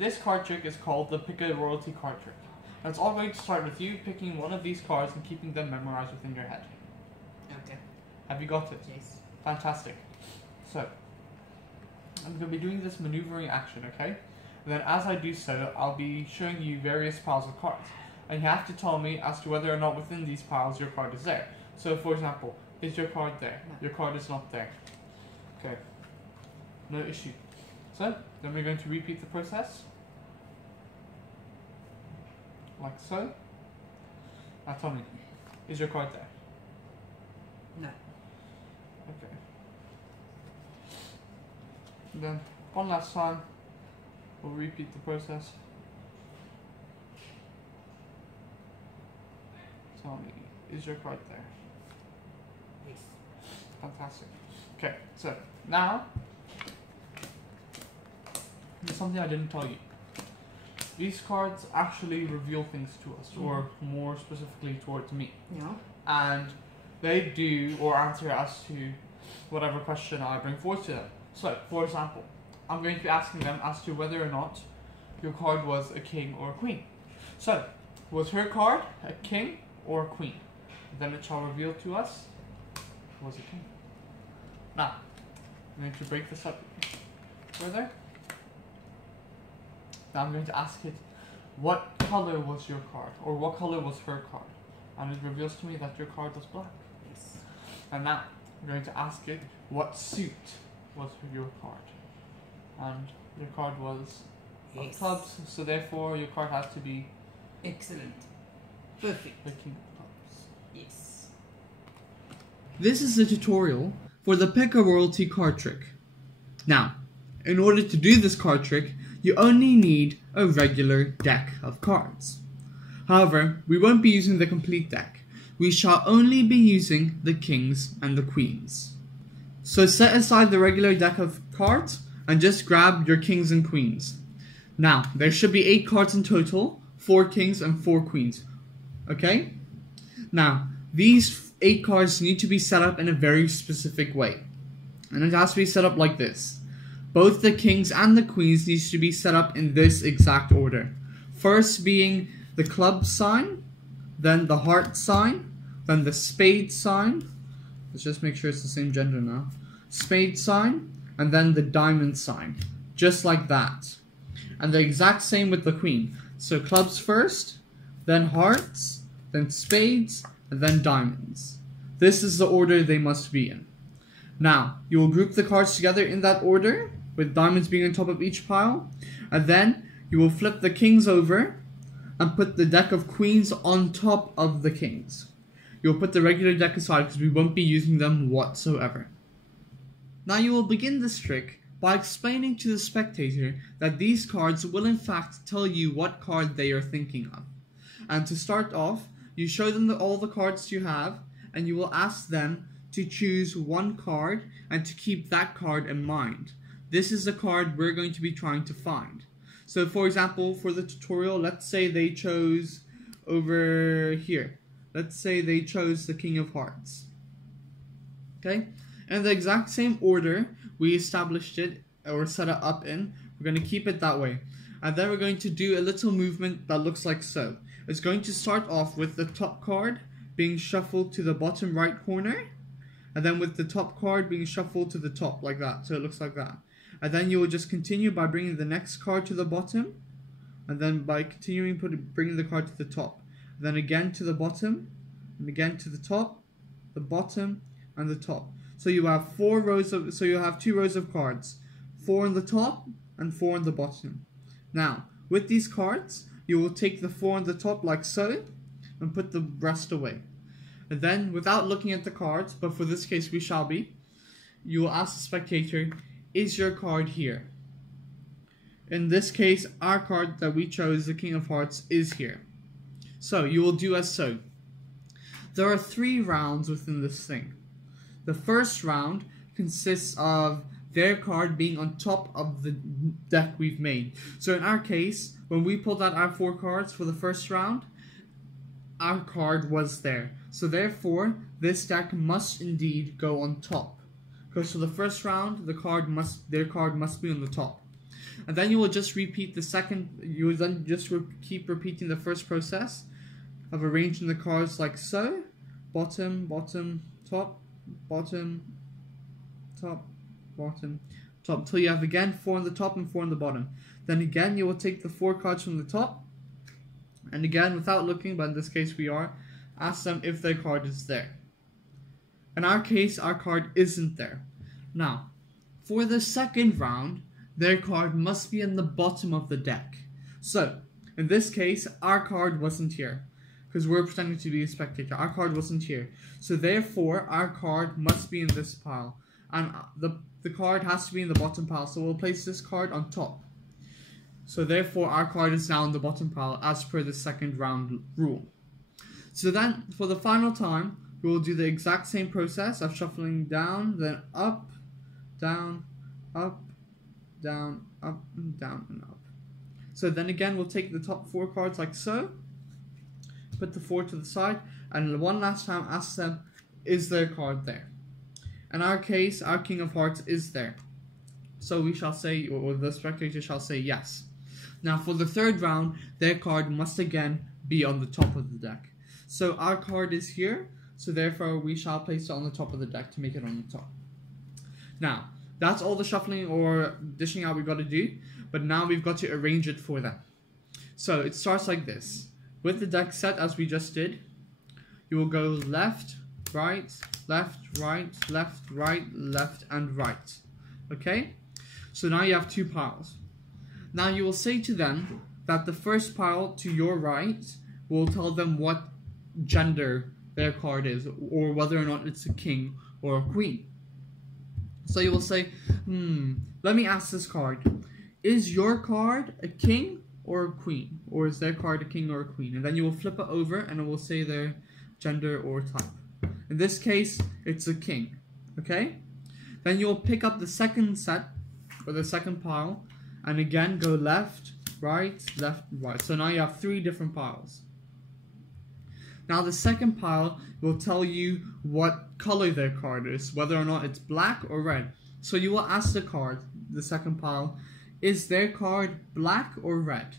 this card trick is called the Pick a Royalty card trick. And it's all going to start with you picking one of these cards and keeping them memorized within your head. Okay. Have you got it? Yes. Fantastic. So, I'm going to be doing this maneuvering action, okay? And then as I do so, I'll be showing you various piles of cards. And you have to tell me as to whether or not within these piles your card is there. So, for example, is your card there? No. Your card is not there. Okay. No issue. So, then we're going to repeat the process. Like so. Now tell me, is your card there? No. Okay. And then, one last time, we'll repeat the process. Tell me, is your card there? Yes. Fantastic. Okay, so now, there's something I didn't tell you. These cards actually reveal things to us, or more specifically towards me. Yeah. And they do, or answer as to whatever question I bring forward to them. So, for example, I'm going to be asking them as to whether or not your card was a king or a queen. So, was her card a king or a queen? Then it shall reveal to us it was a king. Now, I'm going to break this up further. Now I'm going to ask it, what color was your card? Or what color was her card? And it reveals to me that your card was black. Yes. And now, I'm going to ask it, what suit was your card? And your card was of clubs, so therefore your card has to be Excellent. Perfect. the king of clubs. Yes. This is the tutorial for the Pick a Royalty card trick. Now, in order to do this card trick, you only need a regular deck of cards. However, we won't be using the complete deck. We shall only be using the kings and the queens. So set aside the regular deck of cards and just grab your kings and queens. Now, there should be 8 cards in total, 4 kings and 4 queens. Okay? Now, these 8 cards need to be set up in a very specific way. And it has to be set up like this. Both the kings and the queens need to be set up in this exact order. First being the club sign, then the heart sign, then the spade sign. Let's just make sure it's the same gender now. Spade sign, and then the diamond sign. Just like that. And the exact same with the queen. So clubs first, then hearts, then spades, and then diamonds. This is the order they must be in. Now, you will group the cards together in that order, with diamonds being on top of each pile, and then you will flip the kings over and put the deck of queens on top of the kings. You'll put the regular deck aside because we won't be using them whatsoever. Now you will begin this trick by explaining to the spectator that these cards will in fact tell you what card they are thinking of. And to start off, you show them all the cards you have, and you will ask them to choose one card and to keep that card in mind. This is the card we're going to be trying to find. So for example, for the tutorial, let's say they chose over here. Let's say they chose the King of Hearts. Okay? In the exact same order we established it or set it up in, we're going to keep it that way. And then we're going to do a little movement that looks like so. It's going to start off with the top card being shuffled to the bottom right corner, and then with the top card being shuffled to the top like that, so it looks like that. And then you will just continue by bringing the next card to the bottom, and then by continuing bringing the card to the top, and then again to the bottom, and again to the top, the bottom, and the top. So you have 4 rows of, so you have 2 rows of cards, 4 on the top and 4 on the bottom. Now, with these cards, you will take the 4 on the top like so, and put the rest away. And then, without looking at the cards, but for this case we shall be, you will ask the spectator, is your card here? In this case, our card that we chose, the King of Hearts, is here. So, you will do as so. There are 3 rounds within this thing. The first round consists of their card being on top of the deck we've made. So in our case, when we pulled out our 4 cards for the first round, our card was there. So therefore, this deck must indeed go on top. Because for the first round, their card must be on the top. And then you will just repeat the second, you will then just keep repeating the first process of arranging the cards like so. Bottom, bottom, top, bottom, top, bottom, top, until you have again 4 on the top and 4 on the bottom. Then again you will take the 4 cards from the top, and again without looking, but in this case we are, ask them if their card is there. In our case, our card isn't there. Now, for the second round, their card must be in the bottom of the deck. So, in this case, our card wasn't here, because we're pretending to be a spectator. Our card wasn't here. So therefore, our card must be in this pile. And the card has to be in the bottom pile, so we'll place this card on top. So therefore, our card is now in the bottom pile, as per the second round rule. So then, for the final time, we will do the exact same process of shuffling down, then up, down, up, down, up, and down, and up. So then again, we'll take the top 4 cards like so, put the 4 to the side, and one last time ask them, is their card there? In our case, our King of Hearts is there. So we shall say, or the spectator shall say yes. Now for the third round, their card must again be on the top of the deck. So our card is here, so therefore we shall place it on the top of the deck to make it on the top. Now, that's all the shuffling or dishing out we've got to do, but now we've got to arrange it for them. So it starts like this. With the deck set as we just did, you will go left, right, left, right, left, right, left, and right. Okay? So now you have 2 piles. Now you will say to them that the first pile to your right will tell them what gender their card is, or whether or not it's a king or a queen. So you will say, let me ask this card. Is your card a king or a queen? Or is their card a king or a queen? And then you will flip it over and it will say their gender or type. In this case, it's a king. Okay? Then you'll pick up the second set, or the second pile, and again go left, right, left, right. So now you have 3 different piles. Now the second pile will tell you what color their card is, whether or not it's black or red. So you will ask the card, the second pile, is their card black or red?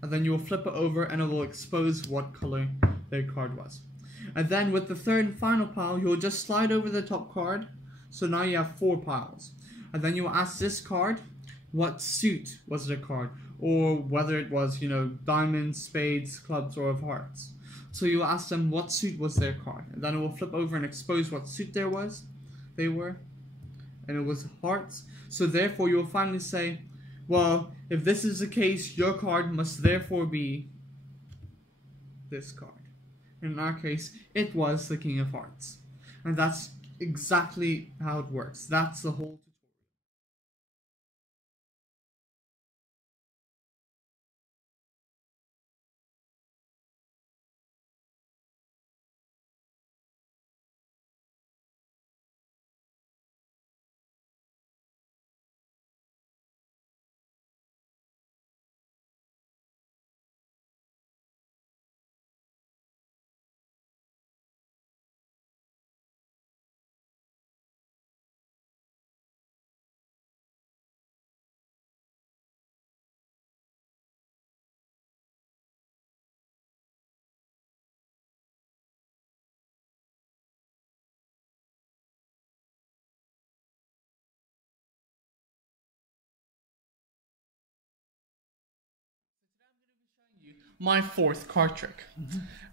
And then you will flip it over and it will expose what color their card was. And then with the third and final pile, you'll just slide over the top card. So now you have 4 piles. And then you will ask this card what suit was their card, or whether it was, diamonds, spades, clubs, or of hearts. So you will ask them what suit was their card, and then it will flip over and expose what suit they were, and it was hearts. So therefore you will finally say, well, if this is the case, your card must therefore be this card. In our case, it was the King of Hearts. And that's exactly how it works. That's the whole tutorial. My 4th card trick.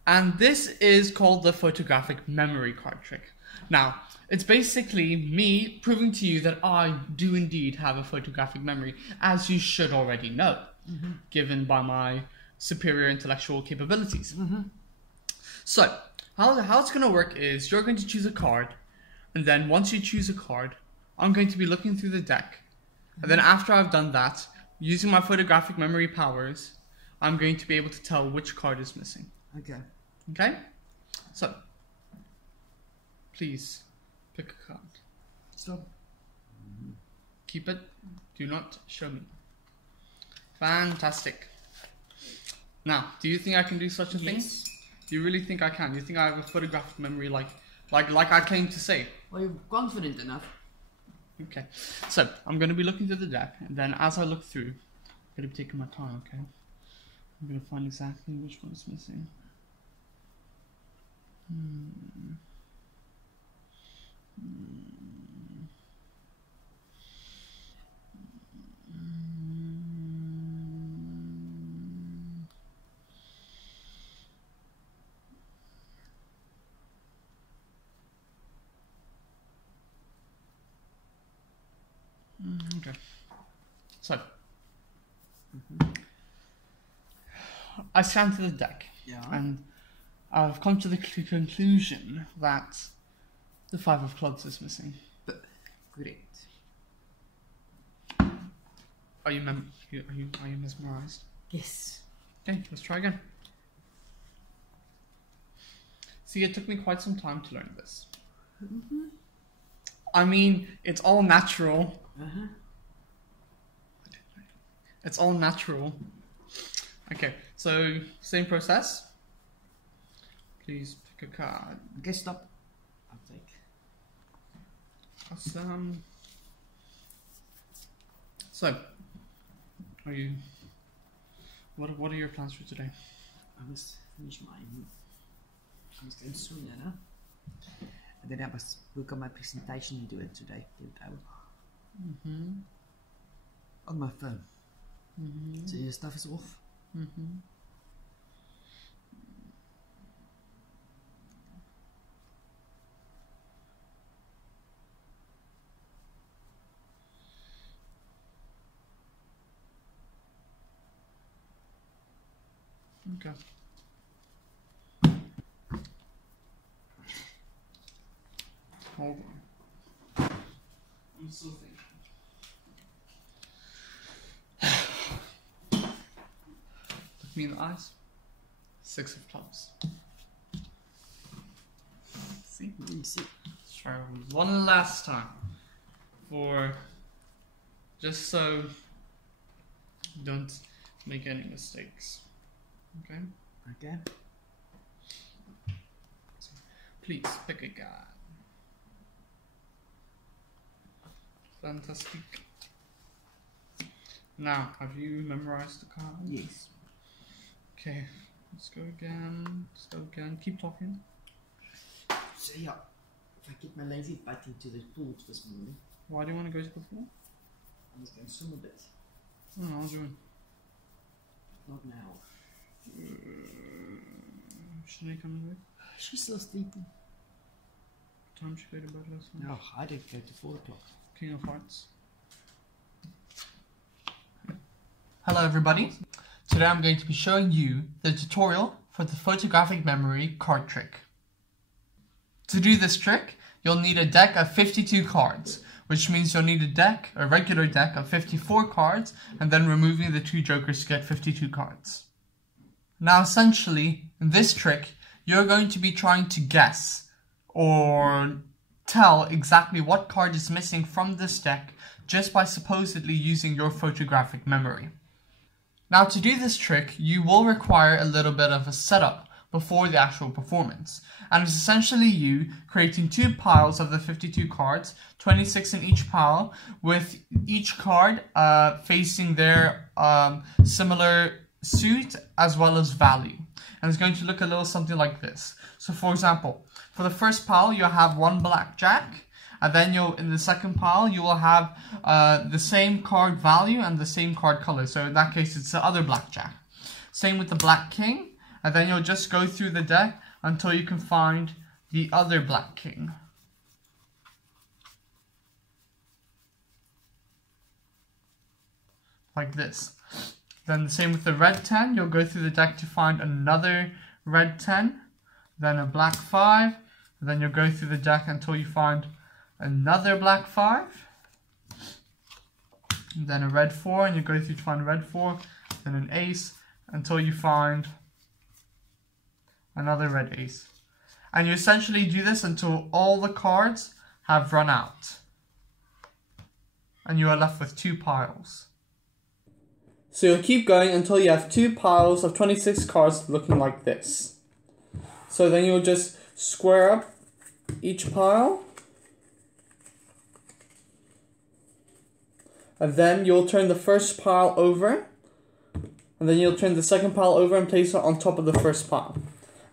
And this is called the photographic memory card trick. Now, it's basically me proving to you that I do indeed have a photographic memory, as you should already know, given by my superior intellectual capabilities. So, how it's going to work is you're going to choose a card, and then once you choose a card, I'm going to be looking through the deck, and then after I've done that, using my photographic memory powers, I'm going to be able to tell which card is missing. Okay. Okay? So, please pick a card. Stop. Keep it. Do not show me. Fantastic. Now, do you think I can do such a thing? Yes. Do you really think I can? Do you think I have a photographic memory like I claim to say? Well, you're confident enough. Okay. So, I'm going to be looking through the deck, and then as I look through, Gotta be taking my time, okay? I'm gonna find exactly which one is missing. Okay. So, I scanned through the deck, Yeah. and I've come to the conclusion that the 5 of clubs is missing. Correct. Are you mesmerized? Yes. Okay, let's try again. See, it took me quite some time to learn this. I mean, it's all natural. It's all natural. Okay, so same process. Please pick a card. Okay, stop. I'll take. Awesome. So, are you? What are your plans for today? I must finish mine. I was going soon, you know. And then I must work on my presentation and do it today. On my phone. So your stuff is off. Okay. Hold on. I'm still thinking. Look me in the eyes. 6 of clubs. See? See. Let's try one last time. Just so you don't make any mistakes. Okay? Okay. Please pick a card. Fantastic. Now, have you memorized the card? Yes. Okay, let's go again. Keep talking. So yeah, if I get my lazy butt into the pool this morning, Why do you want to go to the pool? I'm just going to swim a bit. Oh, I was doing. Not now. Should I come with? She's still sleeping. What time should I go to bed last night? No, I didn't go to 4 o'clock. King of Hearts. Hello everybody. Today I'm going to be showing you the tutorial for the photographic memory card trick. To do this trick, you'll need a deck of 52 cards, which means you'll need a regular deck of 54 cards, and then removing the 2 jokers to get 52 cards. Now essentially, in this trick, you're going to be trying to guess or tell exactly what card is missing from this deck just by supposedly using your photographic memory. Now to do this trick, you will require a little bit of a setup before the actual performance, and it's essentially you creating 2 piles of the 52 cards, 26 in each pile, with each card facing their similar suit as well as value. And it's going to look a little something like this. So for example, for the first pile you'll have 1 blackjack, and then in the second pile you will have the same card value and the same card color. So in that case it's the other blackjack. Same with the black king, and then you'll just go through the deck until you can find the other black king. Like this. Then the same with the red 10, you'll go through the deck to find another red 10, then a black 5, and then you'll go through the deck until you find another black 5, and then a red 4, and you go through to find a red 4, then an ace, until you find another red ace. And you essentially do this until all the cards have run out, and you are left with 2 piles. So you'll keep going until you have 2 piles of 26 cards looking like this. So then you'll just square up each pile, and then you'll turn the first pile over and then you'll turn the second pile over and place it on top of the first pile.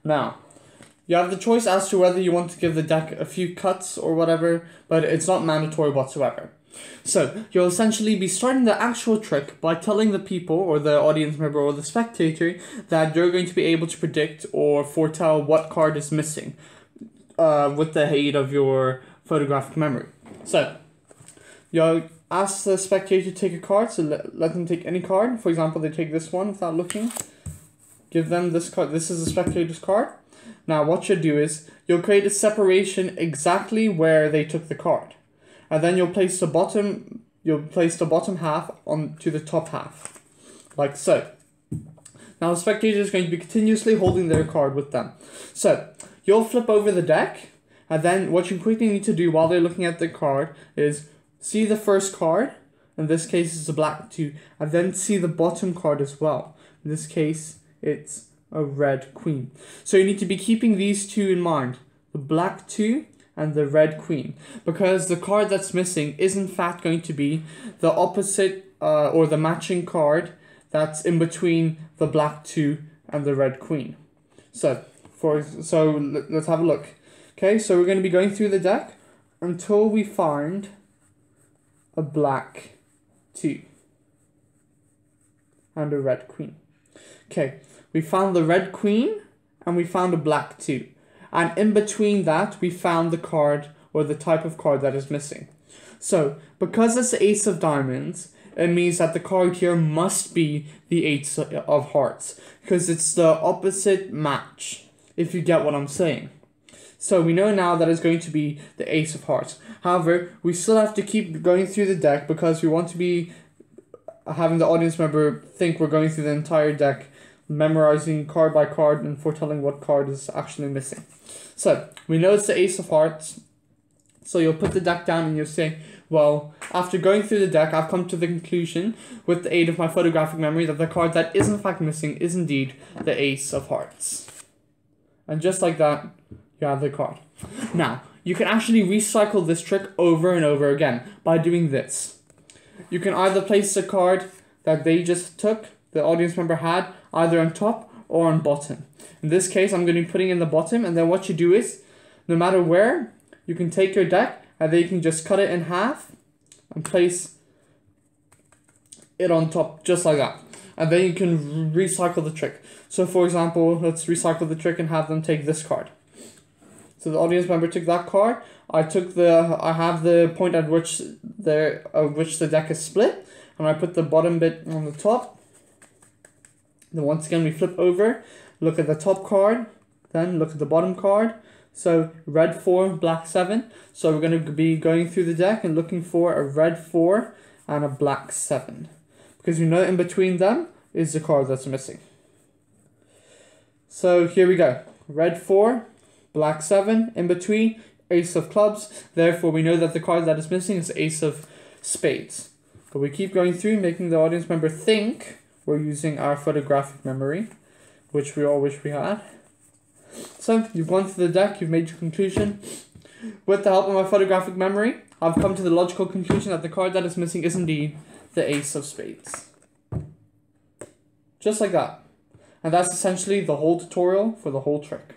Now, you have the choice as to whether you want to give the deck a few cuts or whatever, but it's not mandatory whatsoever. So, you'll essentially be starting the actual trick by telling the people, or the audience member, or the spectator, that you're going to be able to predict or foretell what card is missing with the aid of your photographic memory. So, you'll ask the spectator to take a card, so let them take any card. For example, they take this one without looking. Give them this card. This is the spectator's card. Now, what you'll do is, you'll create a separation exactly where they took the card. And then you'll place the bottom half onto the top half. Like so. Now, the spectator is going to be continuously holding their card with them. So, you'll flip over the deck, and then what you quickly need to do while they're looking at the card is see the first card. In this case, it's a black 2. And then see the bottom card as well. In this case, it's a red queen. So you need to be keeping these two in mind, the black 2 and the red queen, because the card that's missing is in fact going to be the opposite or the matching card that's in between the black 2 and the red queen. So let's have a look. Okay, so we're going to be going through the deck until we find a black 2 and a red queen. Okay, we found the red queen and we found a black 2. And in between that, we found the card or the type of card that is missing. So, because it's the ace of diamonds, it means that the card here must be the ace of hearts, because it's the opposite match, if you get what I'm saying. So we know now that it's going to be the ace of hearts. However, we still have to keep going through the deck because we want to be having the audience member think we're going through the entire deck, memorizing card by card and foretelling what card is actually missing. So, we know it's the ace of hearts. So you'll put the deck down and you'll say, well, after going through the deck, I've come to the conclusion, with the aid of my photographic memory, that the card that is in fact missing is indeed the ace of hearts. And just like that, you have the card. Now, you can actually recycle this trick over and over again by doing this. You can either place the card that they just took, the audience member had, either on top or on bottom. In this case, I'm going to be putting in the bottom, and then what you do is, no matter where, you can take your deck, and then you can just cut it in half, and place it on top, just like that. And then you can recycle the trick. So for example, let's recycle the trick and have them take this card. So the audience member took that card, I have the point at which the deck is split, and I put the bottom bit on the top. Then once again we flip over, look at the top card, then look at the bottom card. So red 4, black 7. So we're going to be going through the deck and looking for a red 4 and a black 7. Because you know in between them is the card that's missing. So here we go. Red 4, black 7, in between, ace of clubs. Therefore we know that the card that is missing is ace of spades. But we keep going through, making the audience member think we're using our photographic memory, which we all wish we had. So, you've gone through the deck, you've made your conclusion. With the help of my photographic memory, I've come to the logical conclusion that the card that is missing is indeed the ace of spades. Just like that. And that's essentially the whole tutorial for the whole trick.